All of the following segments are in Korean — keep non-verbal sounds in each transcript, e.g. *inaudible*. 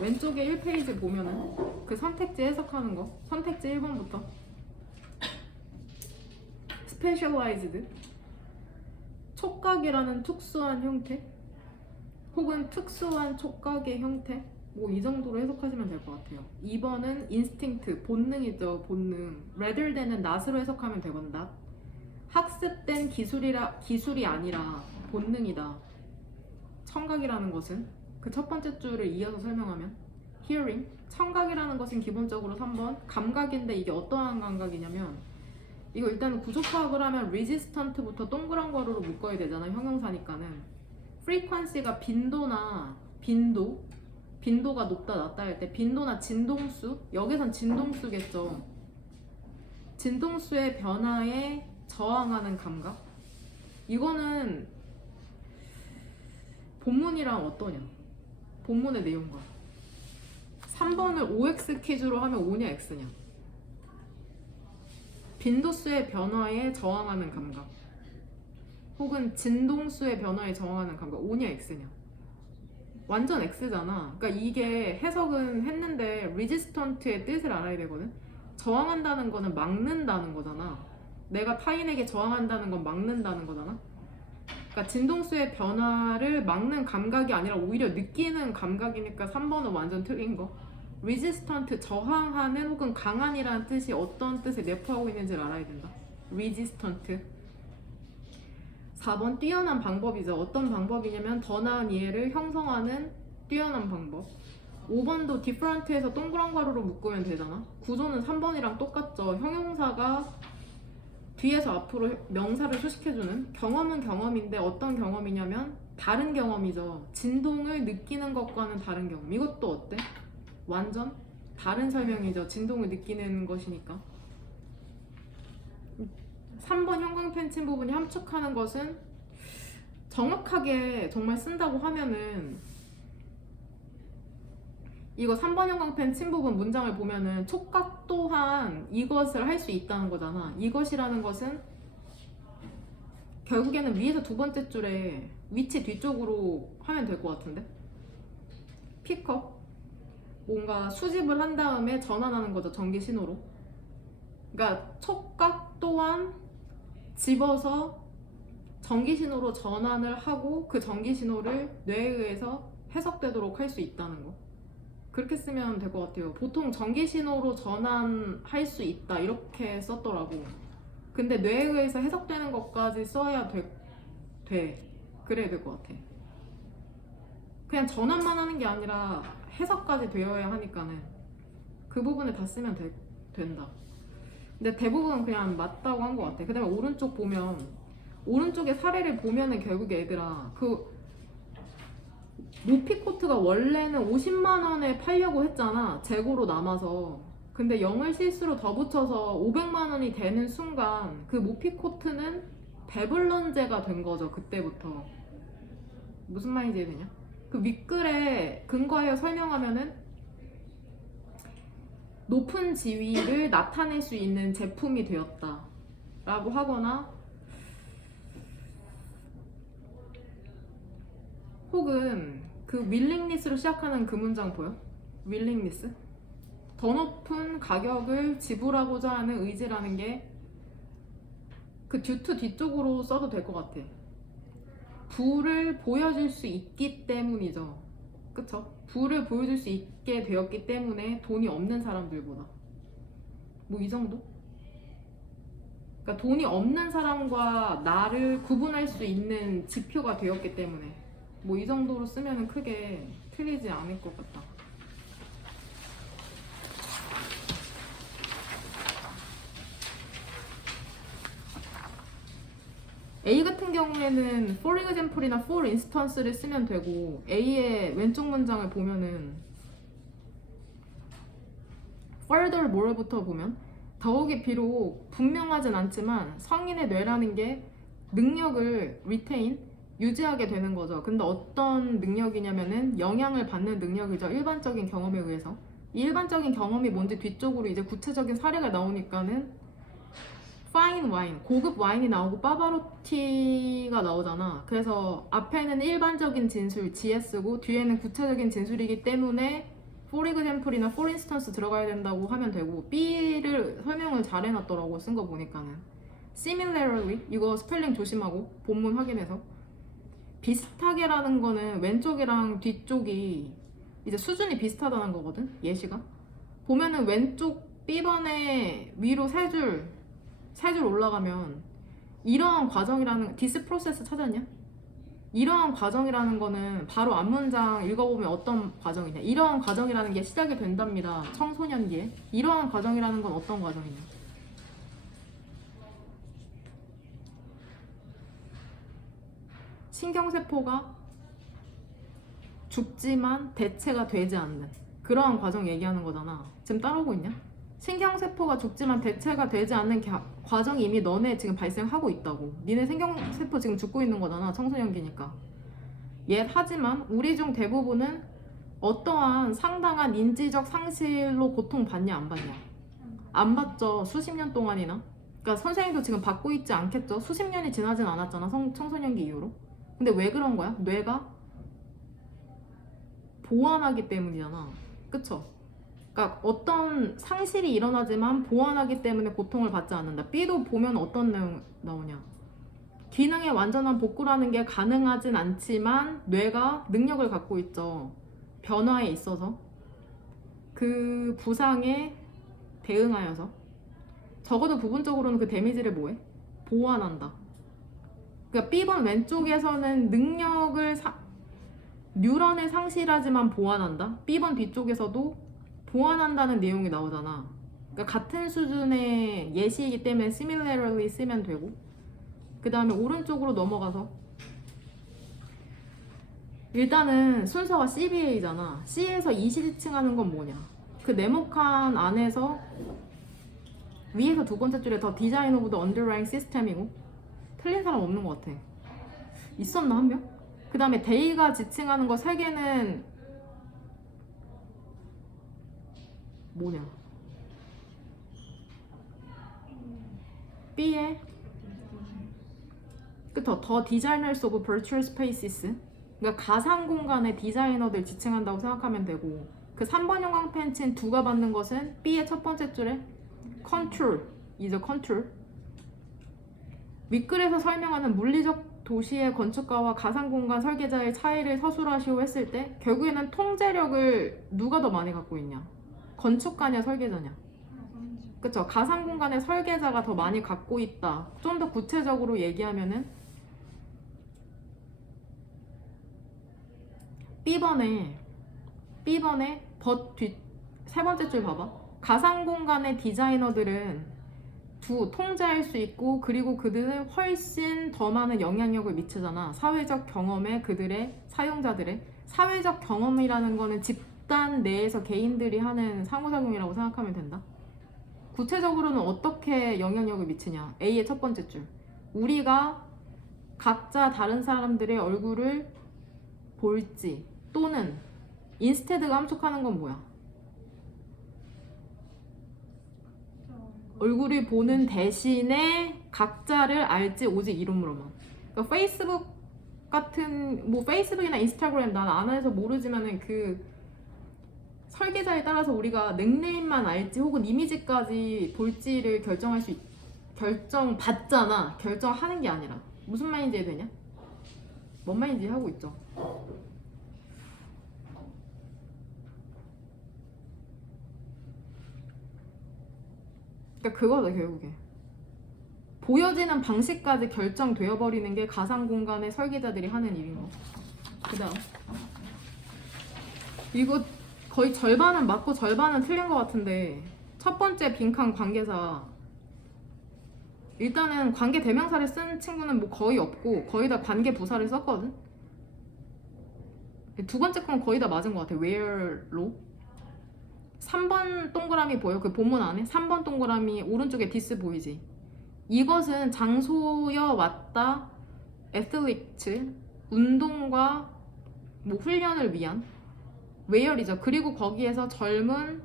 왼쪽에 1페이지 보면은 그 선택지 해석하는 거 선택지 1번부터. Specialized. 촉각이라는 특수한 형태? 혹은 특수한 촉각의 형태? 뭐 이 정도로 해석하시면 될 것 같아요. 2번은 instinct 본능이죠 본능. rather than은 not으로 해석하면 되건다. 학습된 기술이라 기술이 아니라 본능이다. 청각이라는 것은 그 첫 번째 줄을 이어서 설명하면 hearing 청각이라는 것은 기본적으로 3번 감각인데 이게 어떠한 감각이냐면 이거 일단은 구조 파악을 하면 resistant부터 동그란 괄호로 묶어야 되잖아 형용사니까는. Frequency가 빈도나 빈도 빈도가 높다 낮다 할 때 빈도나 진동수 여기선 진동수겠죠. 진동수의 변화에 저항하는 감각. 이거는 본문이랑 어떠냐 본문의 내용과 3번을 OX 퀴즈로 하면 O냐 X냐? 빈도수의 변화에 저항하는 감각 혹은 진동수의 변화에 저항하는 감각 O냐 X냐? 완전 X잖아. 그러니까 이게 해석은 했는데 resistant의 뜻을 알아야 되거든. 저항한다는 거는 막는다는 거잖아. 내가 타인에게 저항한다는 건 막는다는 거잖아 그러니까 진동수의 변화를 막는 감각이 아니라 오히려 느끼는 감각이니까 3번은 완전 틀린 거 resistant 저항하는 혹은 강한이라는 뜻이 어떤 뜻을 내포하고 있는지를 알아야 된다. resistant 4번 뛰어난 방법이죠. 어떤 방법이냐면 더 나은 이해를 형성하는 뛰어난 방법. 5번도 different에서 동그란 가루로 묶으면 되잖아. 구조는 3번이랑 똑같죠. 형용사가 뒤에서 앞으로 명사를 소식해주는 경험은 경험인데 어떤 경험이냐면 다른 경험이죠. 진동을 느끼는 것과는 다른 경험. 이것도 어때? 완전 다른 설명이죠. 진동을 느끼는 것이니까. 3번 형광펜 친 부분이 함축하는 것은 정확하게 정말 쓴다고 하면은 이거 3번 형광펜 친 부분 문장을 보면은 촉각 또한 이것을 할 수 있다는 거잖아. 이것이라는 것은 결국에는 위에서 두 번째 줄에 위치 뒤쪽으로 하면 될 것 같은데? 픽업. 뭔가 수집을 한 다음에 전환하는 거죠. 전기 신호로. 그러니까 촉각 또한 집어서 전기 신호로 전환을 하고 그 전기 신호를 뇌에 의해서 해석되도록 할 수 있다는 거. 그렇게 쓰면 될 것 같아요. 보통 전기 신호로 전환할 수 있다 이렇게 썼더라고. 근데 뇌에 의해서 해석되는 것까지 써야 돼. 돼. 그래야 될 것 같아. 그냥 전환만 하는 게 아니라 해석까지 되어야 하니까는 그 부분을 다 쓰면 되, 된다. 근데 대부분 그냥 맞다고 한 것 같아. 그 다음에 오른쪽 보면 오른쪽에 사례를 보면은 결국 얘들아 그 모피 코트가 원래는 50만 원에 팔려고 했잖아. 재고로 남아서. 근데 0을 실수로 더 붙여서 500만 원이 되는 순간 그 모피 코트는 배블런제가 된 거죠. 그때부터. 무슨 말인지 이해되냐? 그 윗글에 근거하여 설명하면은 높은 지위를 *clears throat* 나타낼 수 있는 제품이 되었다. 라고 하거나 혹은 그 윌링리스로 시작하는 그 문장 보여? 윌링리스? 더 높은 가격을 지불하고자 하는 의지라는 게 그 듀트 뒤쪽으로 써도 될 것 같아. 부를 보여줄 수 있기 때문이죠. 그쵸? 부를 보여줄 수 있게 되었기 때문에 돈이 없는 사람들보다. 뭐 이 정도? 그러니까 돈이 없는 사람과 나를 구분할 수 있는 지표가 되었기 때문에 뭐 이 정도로 쓰면 크게 틀리지 않을 것 같다. A 같은 경우에는 for example이나 for instance를 쓰면 되고 A의 왼쪽 문장을 보면은 further more부터 보면 더욱이 비록 분명하진 않지만 성인의 뇌라는 게 능력을 retain 유지하게 되는 거죠. 근데 어떤 능력이냐면은 영향을 받는 능력이죠. 일반적인 경험에 의해서. 이 일반적인 경험이 뭔지 뒤쪽으로 이제 구체적인 사례가 나오니까는 파인 와인, 고급 와인이 나오고 바바로티가 나오잖아. 그래서 앞에는 일반적인 진술 GS고 뒤에는 구체적인 진술이기 때문에 for example이나 for instance 들어가야 된다고 하면 되고 B를 설명을 잘 해놨더라고 쓴 거 보니까는 similarly 이거 스펠링 조심하고 본문 확인해서 비슷하게라는 거는 왼쪽이랑 뒤쪽이 이제 수준이 비슷하다는 거거든 예시가. 보면은 왼쪽 B번에 위로 세줄세 줄 올라가면 이러한 과정이라는 디스 프로세스 찾았냐? 이러한 과정이라는 거는 바로 앞문장 읽어보면 어떤 과정이냐? 이러한 과정이라는 게 시작이 된답니다 청소년기에. 이러한 과정이라는 건 어떤 과정이냐 신경세포가 죽지만 대체가 되지 않는 그러한 과정 얘기하는 거잖아. 지금 따라오고 있냐? 신경세포가 죽지만 대체가 되지 않는 겨- 과정이 이미 너네 지금 발생하고 있다고. 니네 신경세포 지금 죽고 있는 거잖아 청소년기니까. 옛 하지만 우리 중 대부분은 어떠한 상당한 인지적 상실로 고통받냐 안 받냐? 안 받죠. 수십 년 동안이나. 그러니까 선생님도 지금 받고 있지 않겠죠? 수십 년이 지나진 않았잖아 성- 청소년기 이후로 근데 왜 그런 거야? 뇌가 보완하기 때문이잖아 그쵸? 그러니까 어떤 상실이 일어나지만 보완하기 때문에 고통을 받지 않는다 B도 보면 어떤 내용 나오냐 기능의 완전한 복구라는 게 가능하진 않지만 뇌가 능력을 갖고 있죠. 변화에 있어서 그 부상에 대응하여서 적어도 부분적으로는 그 데미지를 뭐해? 보완한다. 그러니까 B번 왼쪽에서는 능력을 사, 뉴런을 상실하지만 보완한다. B번 뒤쪽에서도 보완한다는 내용이 나오잖아. 그러니까 같은 수준의 예시이기 때문에 similarly 쓰면 되고 그 다음에 오른쪽으로 넘어가서 일단은 순서가 CBA잖아. C에서 이시지칭하는 건 뭐냐? 그 네모칸 안에서 위에서 두 번째 줄에 더 디자인 오브 더 언더라인 시스템이고 틀린 사람 없는 것 같아. 있었나 한 명? 그 다음에 데이가 지칭하는 거 세 개는 뭐냐? B에 그쵸 더 디자이너스 오브 버추얼 스페이시스 그러니까 가상 공간의 디자이너들 지칭한다고 생각하면 되고 그 3번 형광 펜친 두가 받는 것은 B의 첫 번째 줄에 컨트롤 이제 컨트롤 윗글에서 설명하는 물리적 도시의 건축가와 가상 공간 설계자의 차이를 서술하시오 했을 때 결국에는 통제력을 누가 더 많이 갖고 있냐? 건축가냐 설계자냐? 그쵸. 가상 공간의 설계자가 더 많이 갖고 있다. 좀 더 구체적으로 얘기하면은 B번에 B번에 덧뒷세 번째 줄 봐봐. 가상 공간의 디자이너들은 두 통제할 수 있고 그리고 그들은 훨씬 더 많은 영향력을 미치잖아. 사회적 경험에 그들의 사용자들의 사회적 경험이라는 거는 집단 내에서 개인들이 하는 상호작용이라고 생각하면 된다. 구체적으로는 어떻게 영향력을 미치냐? A의 첫 번째 줄. 우리가 각자 다른 사람들의 얼굴을 볼지 또는 인스테드가 함축하는 건 뭐야? 얼굴을 보는 대신에 각자를 알지 오직 이름으로만. 그러니까 페이스북 같은 뭐 페이스북이나 인스타그램 난 안 해서 모르지만은 그 설계자에 따라서 우리가 닉네임만 알지 혹은 이미지까지 볼지를 결정할 수 있, 결정 받잖아. 결정하는 게 아니라 무슨 말인지 이해되냐? 뭔 말인지 하고 있죠. 그러니까 그거다 결국에 보여지는 방식까지 결정되어 버리는 게 가상 공간의 설계자들이 하는 일인 거. 그다음 이거 거의 절반은 맞고 절반은 틀린 것 같은데 첫 번째 빈칸 관계사 일단은 관계 대명사를 쓴 친구는 뭐 거의 없고 거의 다 관계 부사를 썼거든. 두 번째 건 거의 다 맞은 것 같아. where로 3번 동그라미 보여? 그 본문 안에 3번 동그라미 오른쪽에 디스 보이지? 이것은 장소여 왔다 애슬리트 운동과 뭐 훈련을 위한 웨어이죠. 그리고 거기에서 젊은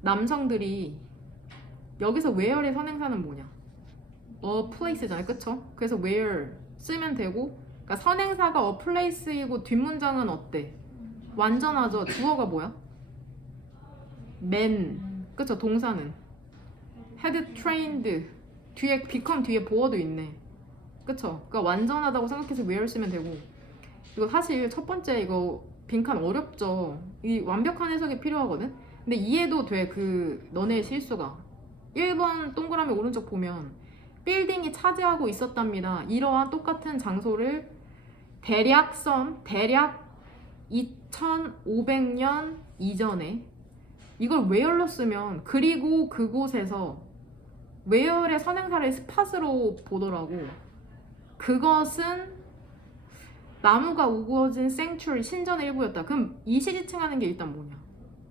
남성들이 여기서 웨어의 선행사는 뭐냐? 어 플레이스잖아요. 그쵸? 그래서 where 쓰면 되고 그러니까 선행사가 어 플레이스이고 뒷문장은 어때? 완전하죠. 주어가 뭐야? Man 그쵸 동사는. Had trained. 뒤에 become 뒤에 보어도 있네. 그쵸? 그러니까 완전하다고 생각해서 where 쓰면 되고. 이거 사실 첫 번째 이거 빈칸 어렵죠. 이 완벽한 해석이 필요하거든? 근데 이해도 돼 그 너네의 실수가. 1번 동그라미 오른쪽 보면 빌딩이 차지하고 있었답니다. 이러한 똑같은 장소를 대략 선 대략 2500년 이전에 이걸 where로 쓰면 그리고 그곳에서 where의 선행사를 스팟으로 보더라고. 그것은 나무가 우거진 생추리 신전의 일부였다. 그럼 이 시지칭하는 게 일단 뭐냐?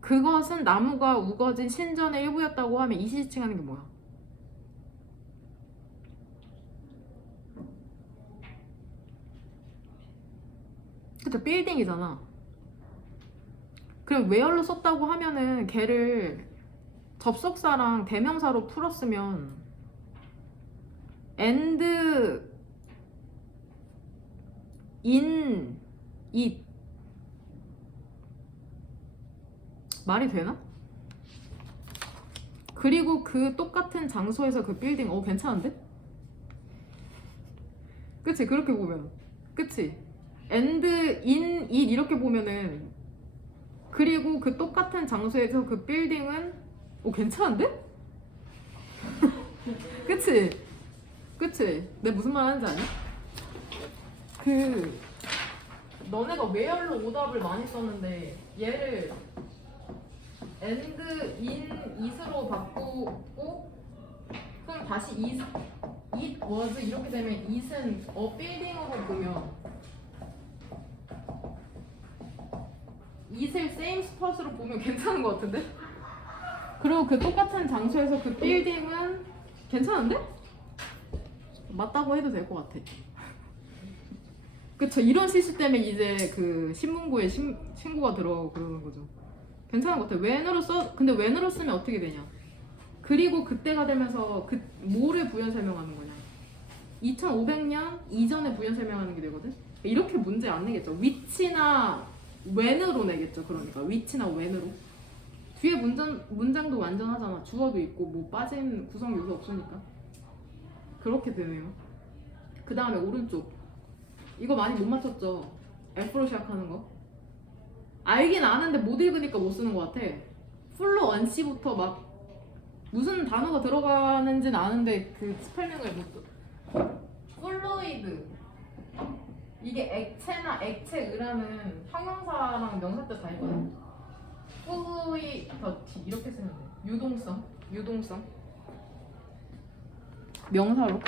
그것은 나무가 우거진 신전의 일부였다고 하면 이 시지칭하는 게 뭐야? 그쵸 빌딩이잖아 그럼 where로 썼다고 하면은 걔를 접속사랑 대명사로 풀었으면 and in it 말이 되나? 그리고 그 똑같은 장소에서 그 빌딩 어 괜찮은데? 그치 그렇게 보면 그치 and in it 이렇게 보면은 그리고 그 똑같은 장소에서 그 빌딩은 오 괜찮은데? *laughs* 그치? 그치? 내가 무슨 말 하는지 아니? 그 너네가 where로 오답을 많이 썼는데 얘를 and in it으로 바꾸고 그럼 다시 it, it 이렇게 되면 it은 a building으로 보면 it을 same spot으로 보면 괜찮은 것 같은데? 그리고 그 똑같은 장소에서 그 빌딩은 괜찮은데? 맞다고 해도 될 것 같아. 그쵸 이런 때문에 이제 그 신문고에 신, 신고가 들어가고 그러는 거죠. 괜찮은 것 같아. when으로 써 근데 when으로 쓰면 어떻게 되냐? 그리고 그때가 되면서 그 뭐를 부연 설명하는 거냐? 2500년 이전에 부연 설명하는 게 되거든. 이렇게 문제 안 내겠죠. 위치나 when으로 내겠죠. 그러니까 위치나 when으로. 뒤에 문장 문장도 완전하잖아. 주어도 있고 뭐 빠진 구성 요소 없으니까. 그렇게 되네요. 그 다음에 오른쪽. 이거 많이 못 맞췄죠? F로 시작하는 거. 알긴 아는데 못 읽으니까 못 쓰는 것 같아. 풀로 원시부터 막 무슨 단어가 들어가는지는 아는데 그 스펠링을 못 써. 플루이드. 이게 액체나 액체 의라는 형용사랑 명사 뜻다 있거든. 플루이더티 이렇게 쓰면 돼. 유동성, 유동성. 명사로.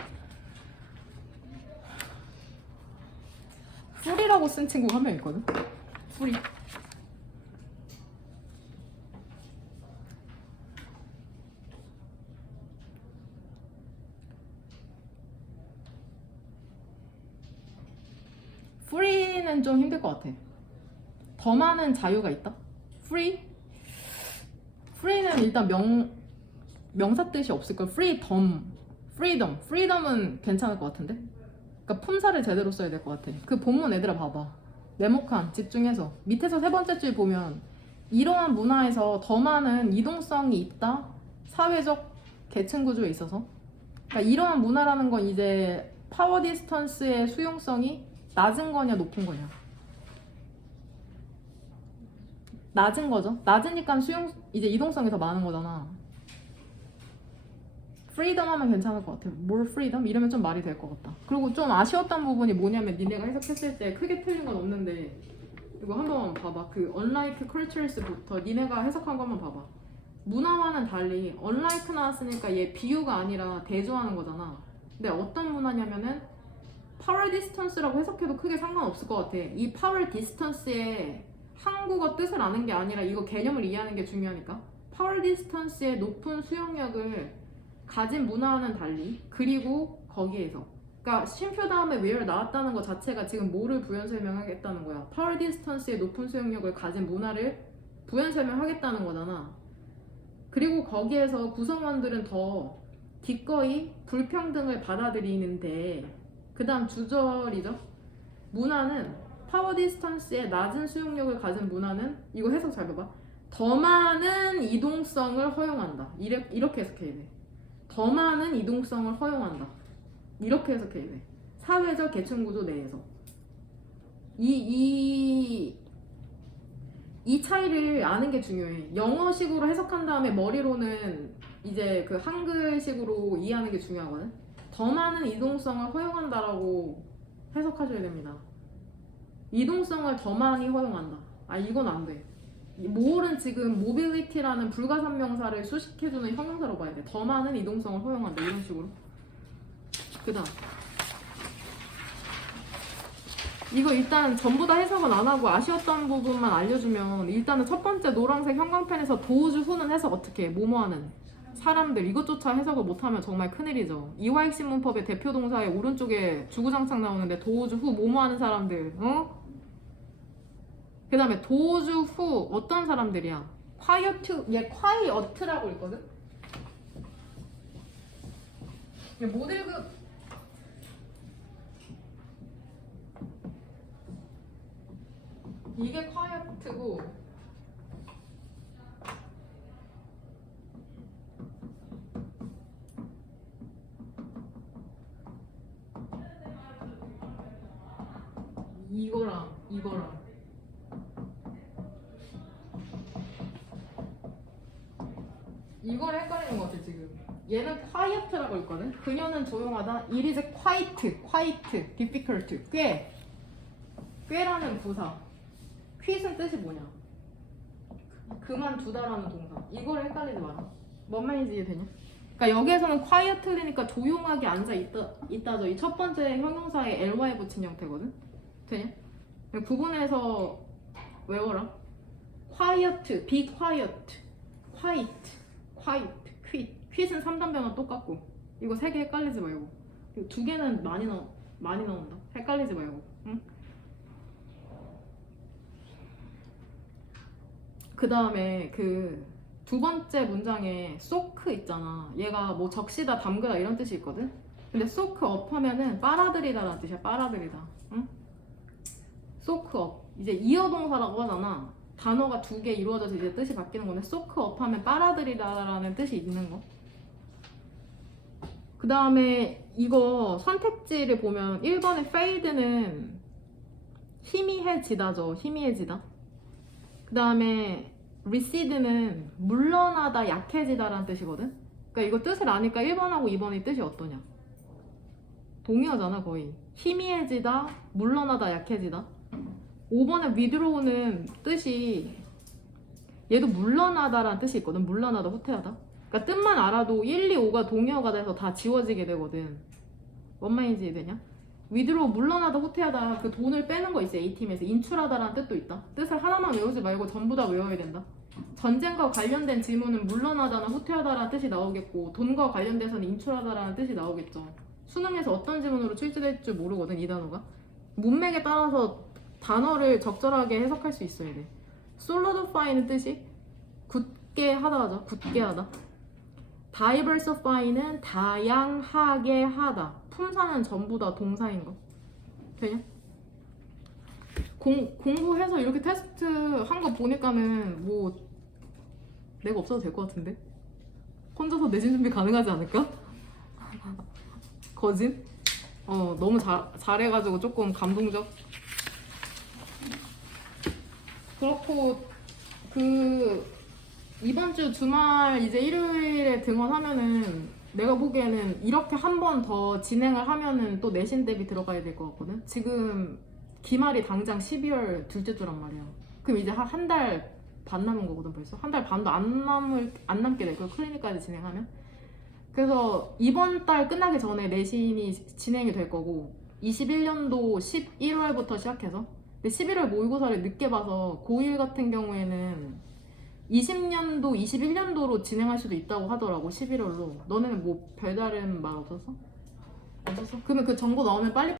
풀이라고 쓴 친구가 한 명 있거든. 풀이. 프리는 좀 힘들 것 같아. 더 많은 자유가 있다. free? free는 일단 명 명사 뜻이 없을 걸. freedom, freedom, freedom은 괜찮을 것 같은데. 그러니까 품사를 제대로 써야 될 것 같아. 그 본문 애들아 봐봐. 네모칸 집중해서 밑에서 세 번째 줄 보면 이러한 문화에서 더 많은 이동성이 있다. 사회적 계층 구조에 있어서. 그러니까 이러한 문화라는 건 이제 파워 디스턴스의 수용성이 낮은 거냐 높은 거냐? 낮은 거죠. 낮으니까 수용 이제 이동성이 더 많은 거잖아. 프리덤 하면 괜찮을 것 같아요. more freedom? 이러면 좀 말이 될 것 같다. 그리고 좀 아쉬웠던 부분이 뭐냐면 니네가 해석했을 때 크게 틀린 건 없는데 이거 한번 봐봐. 그 unlike cultures부터 니네가 해석한 거 한번 봐봐. 문화와는 달리 unlike 나왔으니까 얘 비유가 아니라 대조하는 거잖아. 근데 어떤 문화냐면은 파월 디스턴스라고 해석해도 크게 상관없을 것 같아. 이 파월 디스턴스의 한국어 뜻을 아는 게 아니라 이거 개념을 이해하는 게 중요하니까. 파월 디스턴스의 높은 수용력을 가진 문화와는 달리 그리고 거기에서 그러니까 쉼표 다음에 where 나왔다는 것 자체가 지금 뭐를 부연 설명하겠다는 거야. 파월 디스턴스의 높은 수용력을 가진 문화를 부연 설명하겠다는 거잖아. 그리고 거기에서 구성원들은 더 기꺼이 불평등을 받아들이는데 그 다음 주절이죠. 문화는 파워 디스턴스의 낮은 수용력을 가진 문화는 이거 해석 잘 봐봐. 더 많은 이동성을 허용한다. 이래, 이렇게 해석해야 돼. 더 많은 이동성을 허용한다. 이렇게 해석해야 돼. 사회적 계층 구조 내에서. 이, 이, 이 차이를 아는 게 중요해. 영어식으로 해석한 다음에 머리로는 이제 그 한글식으로 이해하는 게 중요하거든. 더 많은 이동성을 허용한다라고 해석하셔야 됩니다. 이동성을 더 많이 허용한다. 아, 이건 안 돼. 모어는 지금 모빌리티라는 불가산명사를 수식해주는 형용사로 봐야 돼. 더 많은 이동성을 허용한다. 이런 식으로. 그 다음. 이거 일단 전부 다 해석은 안 하고 아쉬웠던 부분만 알려주면 일단은 첫 번째 노란색 형광펜에서 도우주 후는 해석 어떻게 해? 뭐뭐 하는 사람들 이것조차 해석을 못하면 정말 큰일이죠. 이화핵심 문법의 대표 동사의 오른쪽에 주구장창 나오는데 도우주 후 뭐뭐 하는 사람들 어? 그 다음에 도우주 후 어떤 사람들이야? 콰이어트 얘 콰이어트라고 있거든? 얘 모델급 이게 콰이어트고 이거랑 이걸 헷갈리는 것 같아 지금. 얘는 quiet라고 있거든? 그녀는 조용하다. It is quiet quiet difficult. 꽤 꽤라는 부사. 퀴즈는 뜻이 뭐냐? 그만두다라는 동사. 이걸 헷갈리지 마라. 뭔 말인지 이해되냐? 그러니까 여기에서는 quietly니까 조용하게 앉아 있다, 있다죠. 이 첫 번째 형용사에 ly 붙인 형태거든? 되냐? 구분해서 외워라 quiet, be quiet quiet, quiet, quit quit은 3단 변화 똑같고 이거 세 개 헷갈리지 말고 두 개는 많이 나 많이 나온다 헷갈리지 말고 응? 그 다음에 그 두 번째 문장에 소크 있잖아. 얘가 뭐 적시다, 담그다 이런 뜻이 있거든. 근데 소크 업 하면은 빨아들이다라는 뜻이야. 빨아들이다. 응? 소크 업. 이제 이어 동사라고 하잖아. 단어가 두 개 이루어져서 이제 뜻이 바뀌는 건데 소크 업 하면 빨아들이다라는 뜻이 있는 거. 그 다음에 이거 선택지를 보면 1번의 fade는 희미해지다죠. 희미해지다. 그 다음에 recede는 물러나다, 약해지다라는 뜻이거든. 그러니까 이거 뜻을 아니까 1번하고 2번의 뜻이 어떠냐? 동의하잖아 거의. 희미해지다, 물러나다, 약해지다. 5번의 withdraw는 뜻이 얘도 물러나다라는 뜻이 있거든. 물러나다, 후퇴하다. 그러니까 뜻만 알아도 1, 2, 5가 동의어가 돼서 다 지워지게 되거든. 뭔 말인지 되냐? 위드로 물러나다 후퇴하다 그 돈을 빼는 거 있어 A팀에서 인출하다라는 뜻도 있다 뜻을 하나만 외우지 말고 전부 다 외워야 된다 전쟁과 관련된 질문은 물러나다나 후퇴하다라는 뜻이 나오겠고 돈과 관련돼서는 인출하다라는 뜻이 나오겠죠 수능에서 어떤 질문으로 출제될 줄 모르거든 이 단어가 문맥에 따라서 단어를 적절하게 해석할 수 있어야 돼 솔로드파이는 뜻이 굳게 하다죠 굳게 하다 diversify는 다양하게 하다. 품사는 전부 다 동사인 거. 되냐? 공, 공부해서 이렇게 테스트 한 거 보니까는 뭐 내가 없어도 될 것 같은데? 혼자서 내신 준비 가능하지 않을까? *laughs* 거진? 어 너무 잘, 잘해가지고 조금 감동적 그렇고 그 이번 주 주말 이제 일요일에 등원하면은 내가 보기에는 이렇게 한 번 더 진행을 하면은 또 내신 대비 들어가야 될 것 같거든. 지금 기말이 당장 12월 둘째 주란 말이야. 그럼 이제 한한달반 남은 거거든 벌써. 한 달 반도 안 남을 안 남게 될 거야. 클리닉까지 진행하면. 그래서 이번 달 끝나기 전에 내신이 진행이 될 거고 21년도 11월부터 시작해서 근데 11월 모의고사를 늦게 봐서 고1 같은 경우에는 20년도, 21년도로 진행할 수도 있다고 하더라고 11월로 너네는 뭐 별다른 말 없었어? 없었어? 그러면 그 정보 나오면 빨리